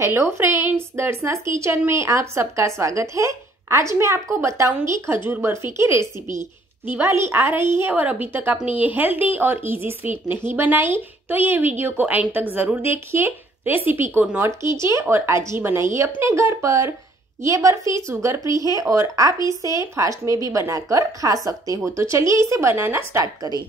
Hello friends, दर्शनास kitchen में आप सबका स्वागत है। आज मैं आपको बताऊंगी खजूर बर्फी की रेसिपी। दिवाली आ रही है और अभी तक आपने ये हेल्दी और इजी स्वीट नहीं बनाई तो ये वीडियो को एंड तक जरूर देखिए। रेसिपी को नोट कीजिए और आज ही बनाइए अपने घर पर। ये बर्फी शुगर फ्री है और आप इसे फास्ट में भी बनाकर खा सकते हो। तो चलिए इसे बनाना स्टार्ट करें।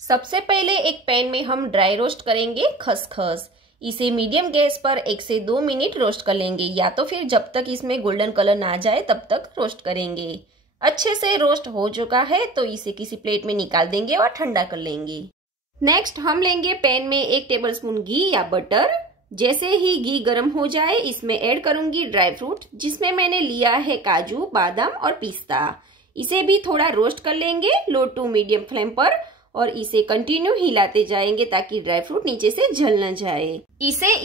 सबसे पहले एक पैन में हम ड्राई रोस्ट करेंगे खसखस। इसे मीडियम गैस पर 1 से 2 मिनट रोस्ट कर लेंगे, या तो फिर जब तक इसमें गोल्डन कलर ना जाए तब तक रोस्ट करेंगे। अच्छे से रोस्ट हो चुका है तो इसे किसी प्लेट में निकाल देंगे और ठंडा कर लेंगे। नेक्स्ट हम लेंगे पैन में 1 टेबलस्पून घी या बटर। जैसे ही घी गर्म हो जाए इसमें ऐड करूंगी ड्राई फ्रूट, जिसमें मैंने लिया है काजू, बादाम और पिस्ता। इसे भी थोड़ा रोस्ट कर लेंगे लो टू मीडियम फ्लेम पर और इसे कंटिन्यू हिलाते जाएंगे ताकि ड्राई फ्रूट नीचे से जल न जाए।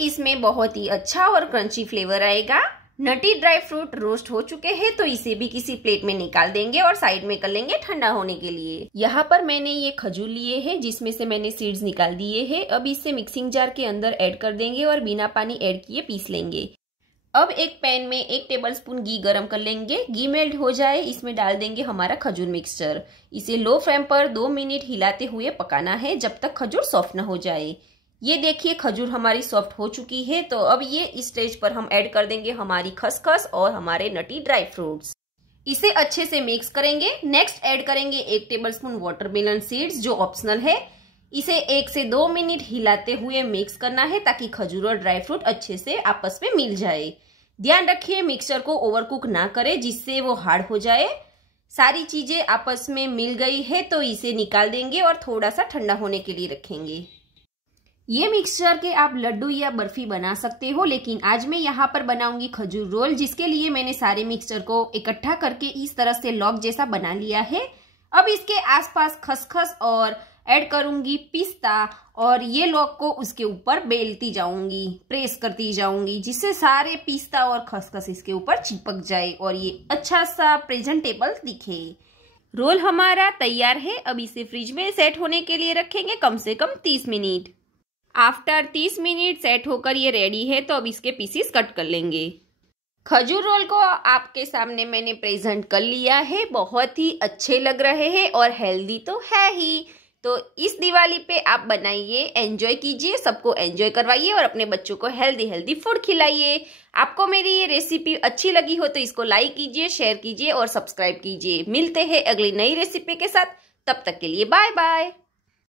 इसमें बहुत ही अच्छा और क्रंची फ्लेवर आएगा। नटी ड्राई फ्रूट रोस्ट हो चुके हैं तो इसे भी किसी प्लेट में निकाल देंगे और साइड में कर लेंगे ठंडा होने के लिए। यहाँ पर मैंने ये खजूर लिए हैं जिसमें से मैंने सीड्स निकाल दिए हैं। अब इसे मिक्सिंग जार के अंदर ऐड कर देंगे और बिना पानी ऐड किए पीस लेंगे। अब एक पैन में 1 टेबलस्पून घी गरम कर लेंगे। घी मेल्ट हो जाए इसमें डाल देंगे हमारा खजूर मिक्सचर। इसे लो फ्लेम पर 2 मिनट हिलाते हुए पकाना है जब तक खजूर सॉफ्ट न हो जाए। ये देखिए खजूर हमारी सॉफ्ट हो चुकी है। तो अब ये इस स्टेज पर हम ऐड कर देंगे हमारी खसखस और हमारे नटी ड्राई फ्रूट्स। इसे अच्छे से मिक्स करेंगे। नेक्स्ट ऐड करेंगे 1 टेबलस्पून वाटरमेलन सीड्स, जो ऑप्शनल है। इसे 1 से 2 मिनट हिलाते हुए मिक्स करना है ताकि खजूर और ड्राई फ्रूट अच्छे से आपस में मिल जाए। ध्यान रखिए मिक्सचर को ओवरकुक ना करें जिससे वो हार्ड हो जाए। सारी चीजें आपस में मिल गई है तो इसे निकाल देंगे और थोड़ा सा ठंडा होने के लिए रखेंगे। ये मिक्सचर के आप लड्डू या बर्फी बना सकते हो, लेकिन आज मैं यहाँ पर बनाऊंगी खजूर रोल, जिसके लिए मैंने सारे मिक्सचर को इकट्ठा करके इस तरह से लॉक जैसा बना लिया है। अब इसके आसपास खसखस और ऐड करूंगी पिस्ता और ये लॉक को उसके ऊपर बेलती जाऊंगी, प्रेस करती जाऊंगी, जिससे सारे पिस्ता और खसखस इसके ऊपर चिपक जाए और ये अच्छा सा प्रेजेंटेबल दिखे। रोल हमारा तैयार है। अब इसे फ्रिज में सेट होने के लिए रखेंगे कम से कम 30 मिनट। आफ्टर 30 मिनट सेट होकर ये रेडी है तो अब इसके पीसेस कट कर लेंगे। खजूर रोल को आपके सामने मैंने प्रेजेंट कर लिया है। बहुत ही अच्छे लग रहे हैं और हेल्दी तो है ही। तो इस दिवाली पे आप बनाइए, एंजॉय कीजिए, सबको एंजॉय करवाइए और अपने बच्चों को हेल्दी फूड खिलाइए। आपको मेरी ये रेसिपी अच्छी लगी हो तो इसको लाइक कीजिए, शेयर कीजिए और सब्सक्राइब कीजिए। मिलते हैं अगली नई रेसिपी के साथ। तब तक के लिए बाय बाय।